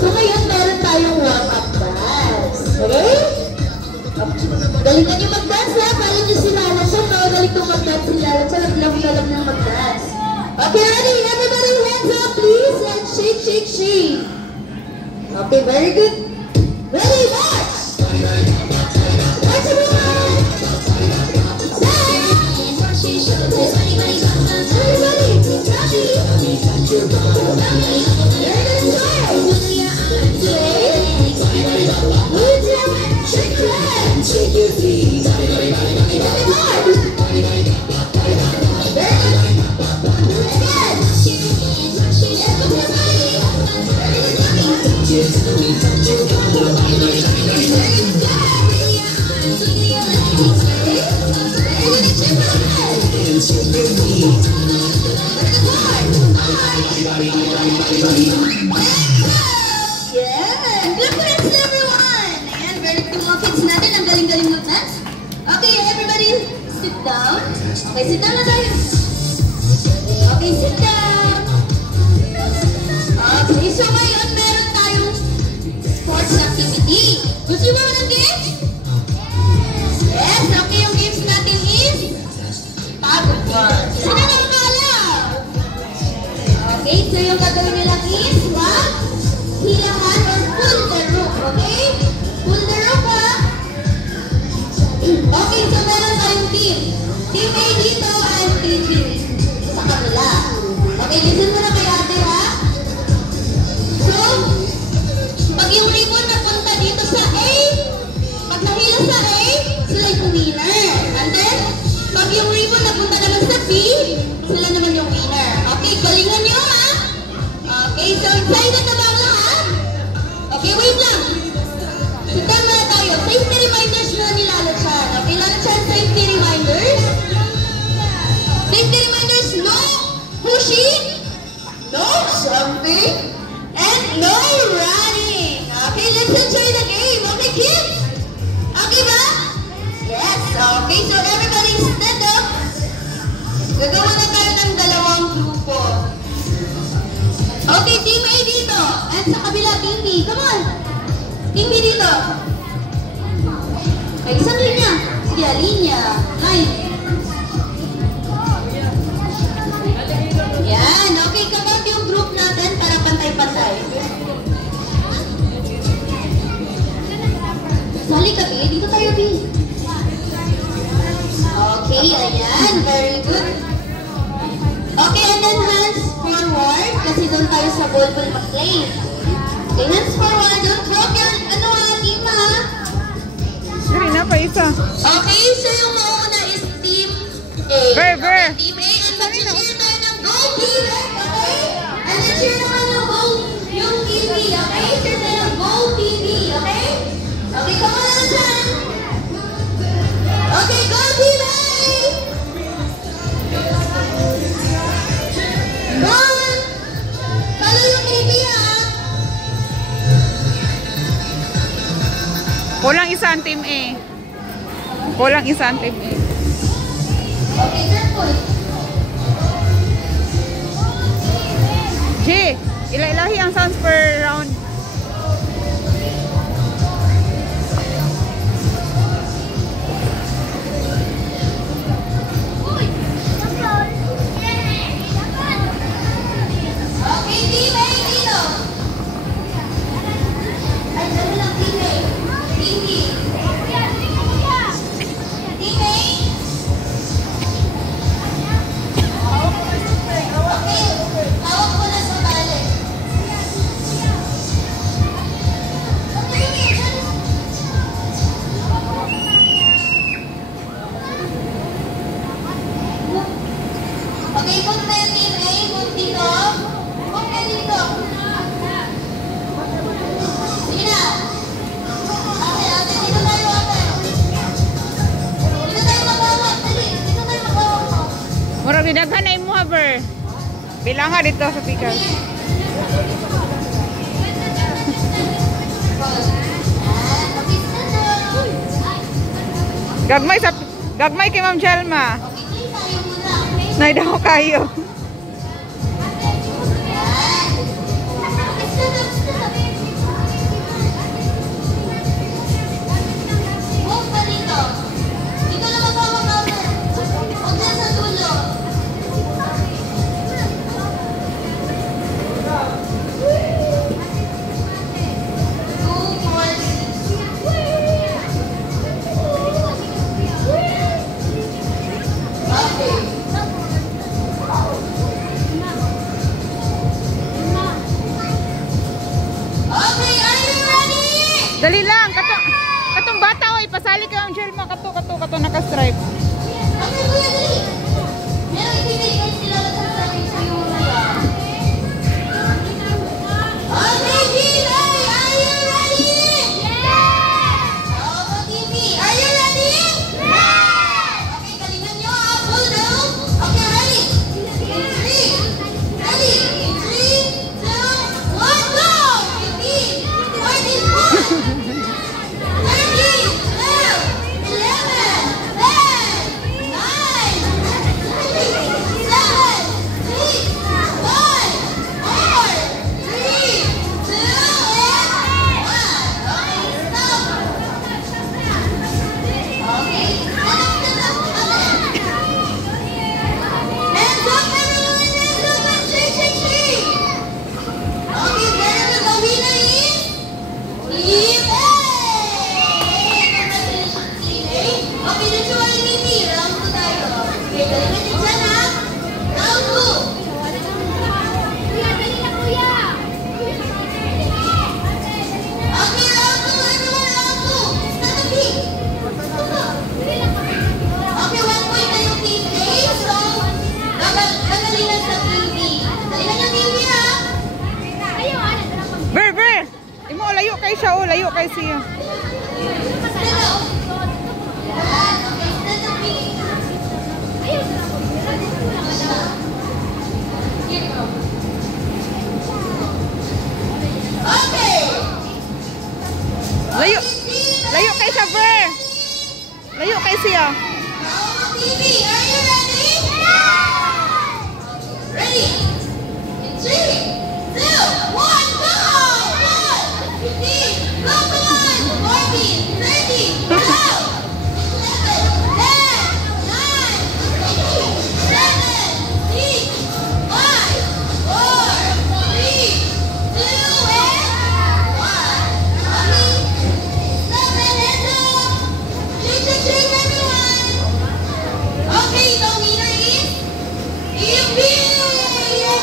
So ngayon, meron tayong warm-up dance. Okay? Galingan nyo mag-dance ha. Paano nyo si Lala siya? Galing kong mag-dance si Lala siya. Nag-love na mag-dance. Okay, ready? Everybody hands up, please. And shake, shake, shake. Okay, very good. Ready, march! March everyone! Shake your feet. Okay, everybody sit down. Okay, sit down na tayo. Okay, sit down. Okay, so ngayon meron tayong sports activity. Gusto mo ng games? Yes, okay, yung games natin is pagod. Sino na makala? Okay, so yung gagawin nyo lang is hilahan or pull the rope, okay? Pull the rope ha. Okay, so meron tayong team. Team A dito and Team B sa kanila. Okay, listen mo na kay ate ha. So, pag yung ribbon napunta dito sa A, pag nahila sa A, sila yung winner. And then, pag yung ribbon napunta naman sa B, sila naman yung winner. Okay, galingan nyo ha. Okay, so excited na ba ang lahat? Okay, wait lang. Kita na tayo. Safety reminders na ni Lala Chan. Okay, Lala Chan, safety reminders. Safety reminders, no pushing, no jumping, and no running. Okay, let's enjoy the game. Okay, kids? Okay ba? Yes. Okay, so everybody stand up. Gagawa na tayo ng dalawang grupo. Okay, Team A dito. And sa kabila, Team B. Come on. Team B dito. Okay, isang linya. Sige, linya. Line. Yan. Okay, kapag yung group natin. tayo sa ball mag-play. Okay, hands forward. Don't drop your, team ha. Dali na pa isa. Okay, so yung mauna is Team A. Ver. Okay, Team A. And mag-cheer tayo ng Go Team A. Okay? And then cheer naman ng Go yung Team B. Okay? Cheer tayo ng Go Team B. Okay? Okay, come on na dyan. Okay, Go Team A. One. Follow yung Team B ha. Kulang isa ang team A. Kulang isa ang team A. Okay, careful. G, ila-ilahi ang sounds per round. Okay, Team A dito. Ay, dali lang Team A. Team B. Team A. Okay, hawak mo na sa balik. Okay, punta yung Team A. Punta dito. Punta dito. Sige na. Ate, dito tayo, ate. Dito tayo maghawak. Dali, dito tayo maghawak. Murag didaghan na imo ha, Ver. Bilang nga dito sa pikas. Gagmay kay Ma'am Jelma. Okay, tayo muna. Nay daw kayo. Move pa dito. Dito na maghawak, ate. Huwag na sa dulo. Okay, are you ready? Dali lang, katong bata oy, pasali kay Ma'am Jelma kato naka-stripe. Okay, kuya, dali. Meron ibibigay sila sa sabi sa iyo muna. Okay, Team A, are you ready? Yes! Okay, Team B, are you ready? Yes! Okay, galingan nyo ha. Pull down. Okay, ready? In 3. Ready? In 3, 2, 1, go! 15, 14, 13, 12, 11, 10, 9, 8, 7, 6, 5, 4, 3, 2, 1. Okay, stop. Okay. Hands up, everyone. Hands up and shake. Okay, very good. The winner is Team A. Congratulations, Team A. Okay, let's go on Team B. Round 2 tayo. Okay, galingan din dyan ha. Round 2. Okay, round 2. Everyone, round 2. Stand up, Team. Okay, 1 point na yung Team A. So, gagalingan sa Team B. Galingan yung Team B ha. Ver. Imo layo kay siya o layo kay siya. Stand up. Yan. Okay, stand up, Team. Okay. Layo kay siya, Ver. Layo kay siya. TV, are you ready? Ready? In 3, 2, 1, go! 1, 15, go, come on! 14, 13, go! 11, 10, 9, 8, 7, 6, 5, 4, 3, 2, 1. Okay, the winner is Team B! Yay!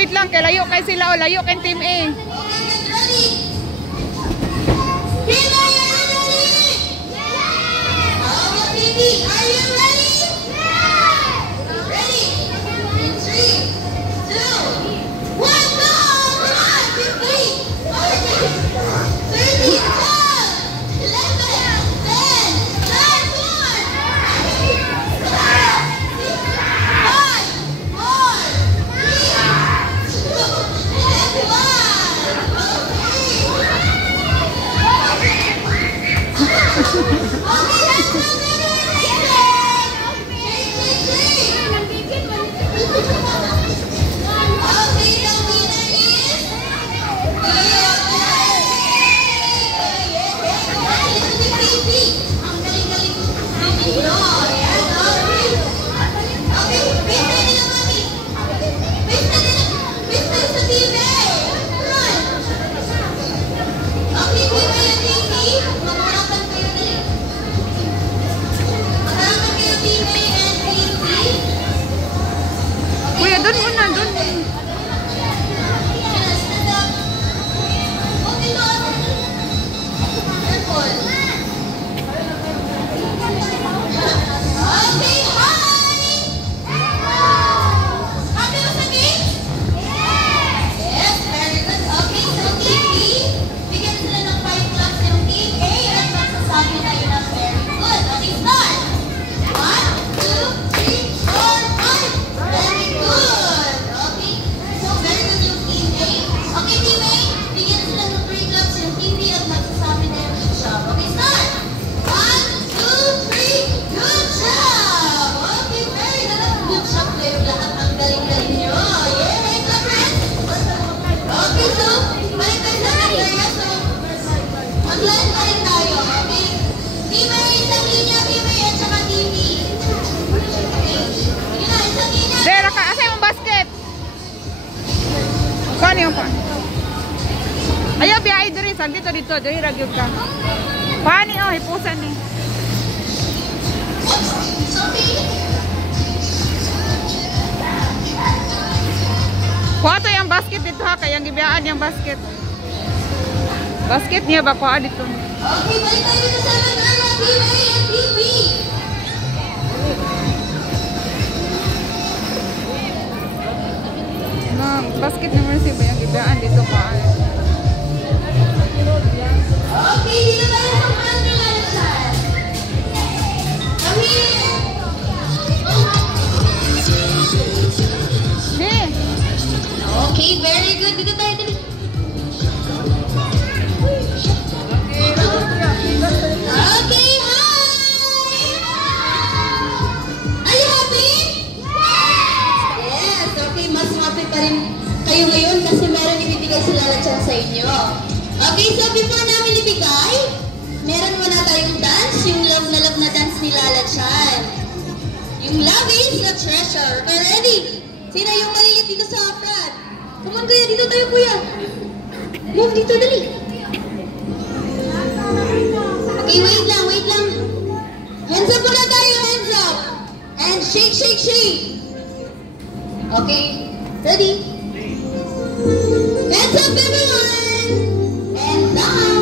Wait lang. Kaya layo kay sila o layo kay Team A. Okay, get ready. Team A, are you ready? Yeah! Oh, baby, are you ready? Yeah! Ready? In 3, 2, 1, go! Come on, 15, 14, 13, 12, 11, 10, 9, 5, 4, Kuya, doon muna, doon. Zera ka, asa yung basket? Saan yung pa? Ayaw, biyahe diri. Saan dito, diri ragyod ka. Pani, oh, hipusan ni. Kuha to yung basket dito ha, kayang gibiyaan yung basket. Basket niya ba, kuha dito. Okay, balik tayo dito sa Team A and Team B. Basket naman siya ba yung gibiyaan dito ka. Okay, dito tayo sa Manila. Come here. Hey! Okay, very good. Dito tayo. Okay, hi! Are you happy? Yes! Okay, mas happy pa rin kayo ngayon kasi meron ibibigay si Lala Chan sa inyo. Okay, so before namin ibigay, meron muna tayong dance, yung love na dance ni Lala Chan. Yung love is a treasure. Okay, ready? Sino yung malilit dito sa front? Come on, kuya. Dito tayo, kuya. Move dito, dali. Okay, wait lang. Hands up muna tayo, hands up. And shake, shake, shake. Okay, ready? Hands up, everyone. And down.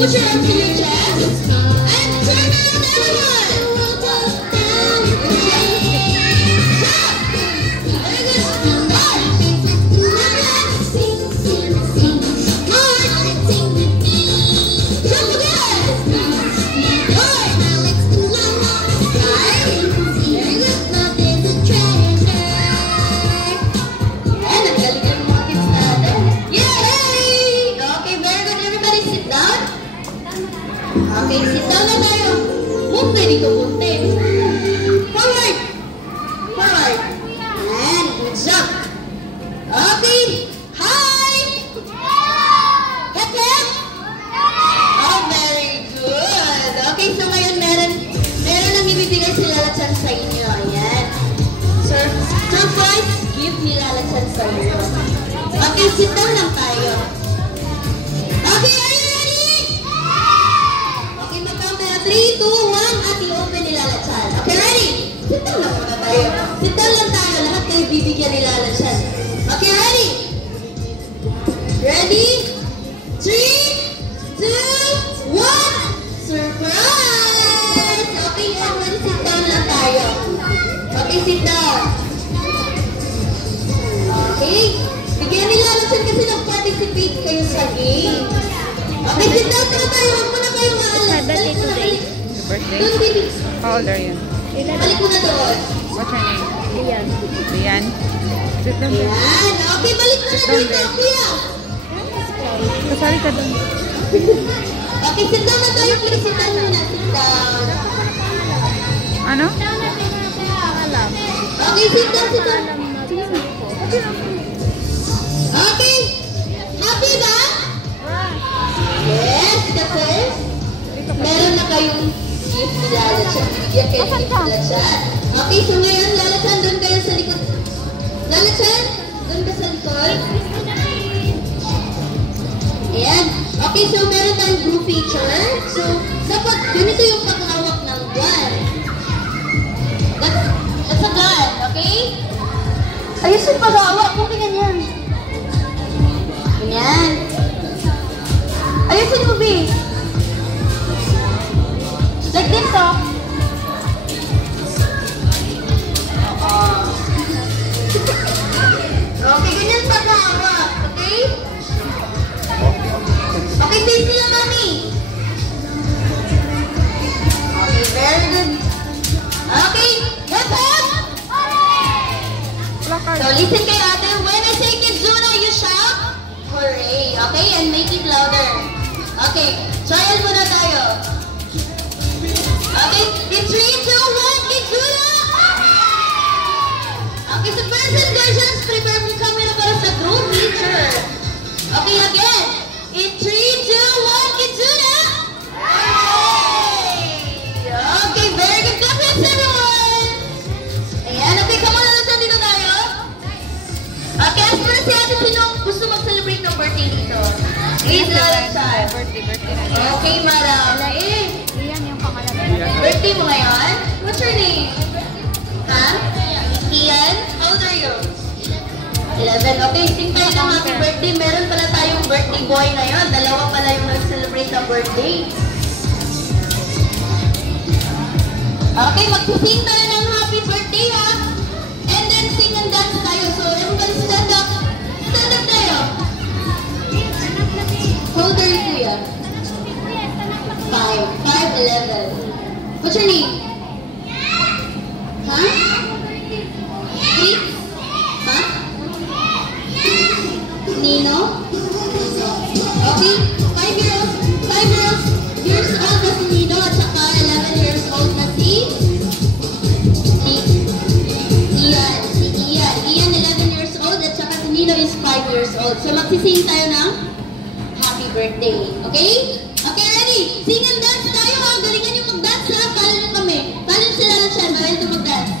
Put your arms in your chest and turn around, everyone. Okay. Hi! Hep! Oh, very good. Okay, so ngayon meron ang ibibigay si Lala Chan sa inyo. Ayan. So first, give ni Lala Chan sa inyo. Okay, sit down lang tayo. Okay, are you ready? Okay, mag-count 3, 2, 1, at i-open ni Lala Chan. Okay, ready? Sit down lang muna tayo. Sit down lang tayo. Lahat kayo bibigyan ni Lala Chan. Okay, ready? Ready? 3, 2, 1. Surprise! Okay, everyone, sit down lang tayo. Okay, sit down. Okay. Bigyan ni Lala Chan kasi nag-participate kayo sa game. Okay, sit down na tayo. Huwag mo na kayo maalas. Balik mo na, balik. Birthday? Doon, baby. How old are you? Balik mo na doon. What's your name? Lian. Lian? Sit down there. Ayan. Okay, balik mo na dito, kuya. Kasali ka doon. Okay, sit down na tayo. Please, sit down muna. Sit down. Ano? Okay, sit down, sit down. Okay. Happy ba? Yes, kasi meron na kayong gift ni Lala Chan. Bigyan kayo ng gift ni Lala Chan. Okay, so ngayon, Lala Chan, doon kayo sa likod. Lala Chan, doon ka sa likod. Ayan. Okay, so meron tayong group picture. So, dapat ganito yung paghawak ng gun. That's a gun, okay? Ayos yung paghawak. Kung ganyan. Ganyan. Ayusin mo, B. Like this, oh. Okay, ganyan paghawak. Okay? Okay, face nila, mami. Okay, very good. Okay, hip hip. So listen kay ate. When I say Kizuna, you shout, hooray. Okay, and make it louder. Okay, trial muna tayo. Okay, in 3, 2, 1, Kizuna. Okay, so first and versions, prepare mo camera para sa group picture. Okay, again. In 3, 2, 1, Kizuna. Okay, very good. Claps, everyone. Ayan, okay, come on, Lala Chan, dito tayo. Okay, ask mo na si ate sino gusto mag-celebrate ng birthday dito. Please, Lala Chan. Birthday na. Okay, madam. Lian yung pangalan. Birthday mo ngayon? What's your name? Ha? Ian? How old are you? 11. Okay, sing tayo ng happy birthday. Meron pala tayong birthday boy ngayon. Dalawa pala yung nag-celebrate ng birthday. Okay, mag-sing tayo ng happy birthday, ha? And then sing and dance tayo. So, everybody stand up. Stand up tayo. How old are you, kuya? 5. 11. What's your name? Huh? 3? Huh? Nino? Okay, 5 years old na si Nino at saka 11 years old na si Ian. Ian 11 years old at saka si Nino is 5 years old. So magsising tayo ng happy birthday. Okay? Okay, ready? Sing and dance tayo, ha? Galingan yung mag-dance, ha? Kala nyo kami. Kala nyo si Lala Chan. Bawal ito mag-dance.